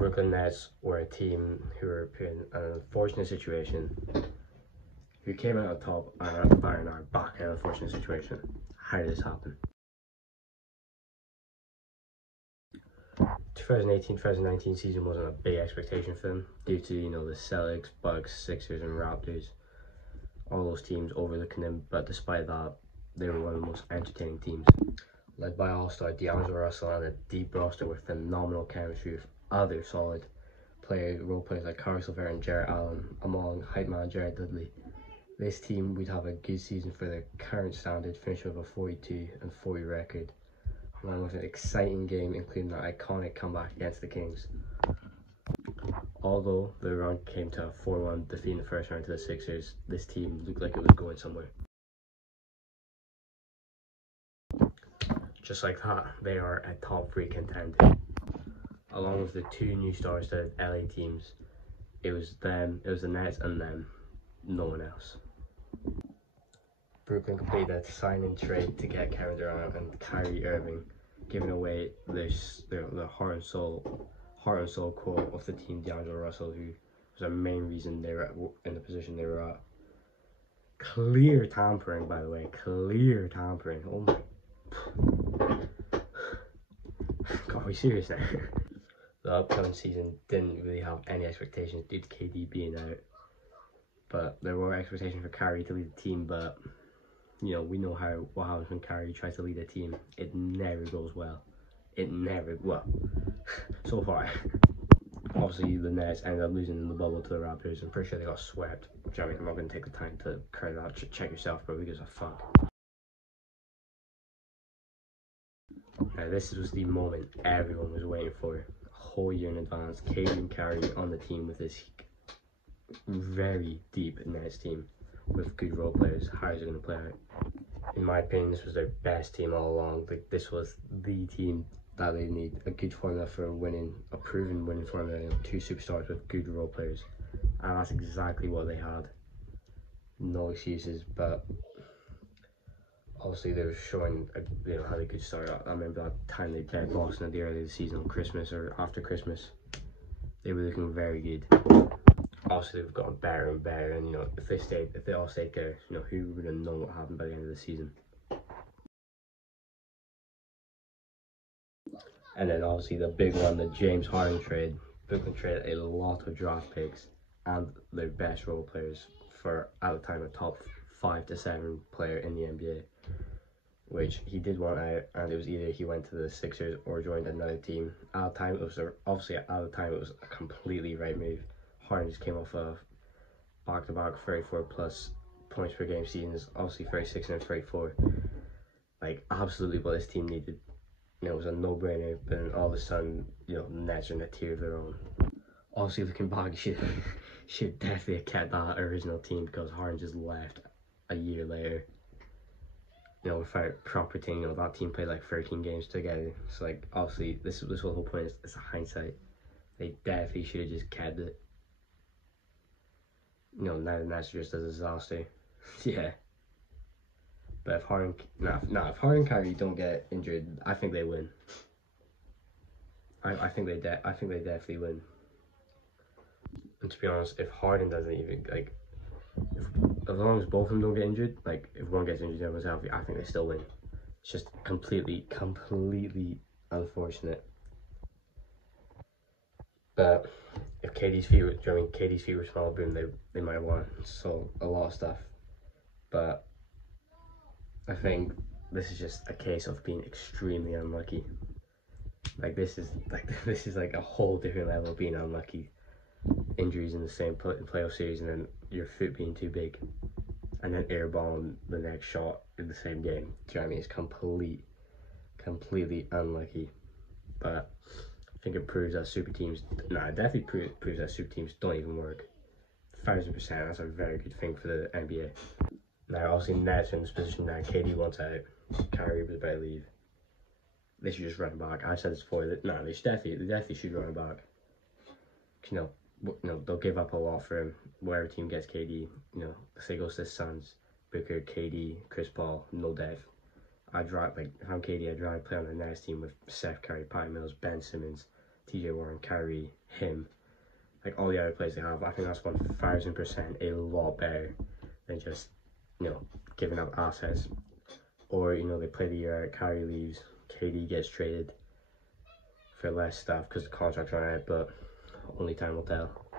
Brooklyn Nets were a team who were put in an unfortunate situation, who came out on top and are now back in an unfortunate situation. How did this happen? 2018-2019 season wasn't a big expectation for them due to, you know, the Celtics, Bucks, Sixers and Raptors, all those teams overlooking them, but despite that, they were one of the most entertaining teams. Led by All-Star D'Angelo Russell and a deep roster with phenomenal chemistry with other solid role players like Caris LeVert and Jarrett Allen, among hype man Jared Dudley. This team would have a good season for their current standard, finishing with a 42-40 record, along with an exciting game including that iconic comeback against the Kings. Although the run came to a 4-1 defeat in the first round to the Sixers, this team looked like it was going somewhere. Just like that, they are a top 3 contender. Along with the 2 new stars to LA teams, it was the Nets and them, no one else. Brooklyn completed a sign-in trade to get Kevin Durant and Kyrie Irving, giving away the heart and soul core of the team, D'Angelo Russell, who was a main reason they were in the position they were at. Clear tampering, by the way, clear tampering. Oh my. God, are we serious now? The upcoming season didn't really have any expectations due to KD being out, but there were expectations for Kyrie to lead the team. But you know, we know what happens when Kyrie tries to lead a team. It never goes well. So far. Obviously, the Nets ended up losing in the bubble to the Raptors. I'm pretty sure they got swept. Which, I mean, I'm not going to take the time to credit that. Check yourself, bro. Who gives a fuck? This was the moment everyone was waiting for. A whole year in advance. KD and Kyrie on the team with this very deep Nets team with good role players. How is it going to play out? In my opinion, this was their best team all along. This was the team that they need. A good formula for winning, a proven winning formula. You know, 2 superstars with good role players, and that's exactly what they had. No excuses, but obviously they were showing had a good start. I remember that time they played Boston at the early of the season on Christmas or after Christmas. They were looking very good. Obviously they've gotten better and better, and you know, if they all stayed there, you know, who would have known what happened by the end of the season? And then obviously the big one, the James Harden trade. Brooklyn traded a lot of draft picks and their best role players for, at the time, a top 5 to 7 player in the NBA, which he did want out, and it was either he went to the Sixers or joined another team. At the time, it was a completely right move. Harden just came off of back-to-back 34 plus points per game seasons, obviously 36 and 34. Like, absolutely what this team needed. You know, it was a no-brainer, but then all of a sudden, you know, Nets are in a tier of their own. Obviously, looking back, should definitely have kept that original team, because Harden just left a year later. You know, without proper team, you know, that team played like 13 games together. So, like, obviously, this whole point is hindsight. They definitely should have just kept it. You know, now the Nets are just a disaster. Yeah. But if Harden and Kyrie don't get injured, I think they win. I think they definitely win. And to be honest, if Harden doesn't even, like, as long as both of them don't get injured, like, if one gets injured and everyone's healthy, I think they still win. It's just completely unfortunate. But if KD's feet were small, boom, they might have won. So a lot of stuff. But I think this is just a case of being extremely unlucky. Like, this is like a whole different level of being unlucky. Injuries in the same playoff series, and then your foot being too big, and then airballing the next shot in the same game. Do you know what I mean? It's completely unlucky. But I think it proves that super teams, it definitely proves that super teams don't even work. 1000%, that's a very good thing for the NBA. Now, obviously, Nets are in this position now. KD wants out. Kyrie was about to leave. They should just run back. I said this before. They definitely should run back. You know, they'll give up a lot for him. Whatever team gets KD, you know, say goes to the Suns, Booker, KD, Chris Paul, no depth. If I'm KD, I'd rather play on the Nets team with Seth Curry, Patty Mills, Ben Simmons, TJ Warren, Kyrie, him, like all the other players they have, I think that's 1000% a lot better than just, you know, giving up assets. Or, you know, they play the year out, Kyrie leaves, KD gets traded for less stuff because the contract's run out, but only time will tell.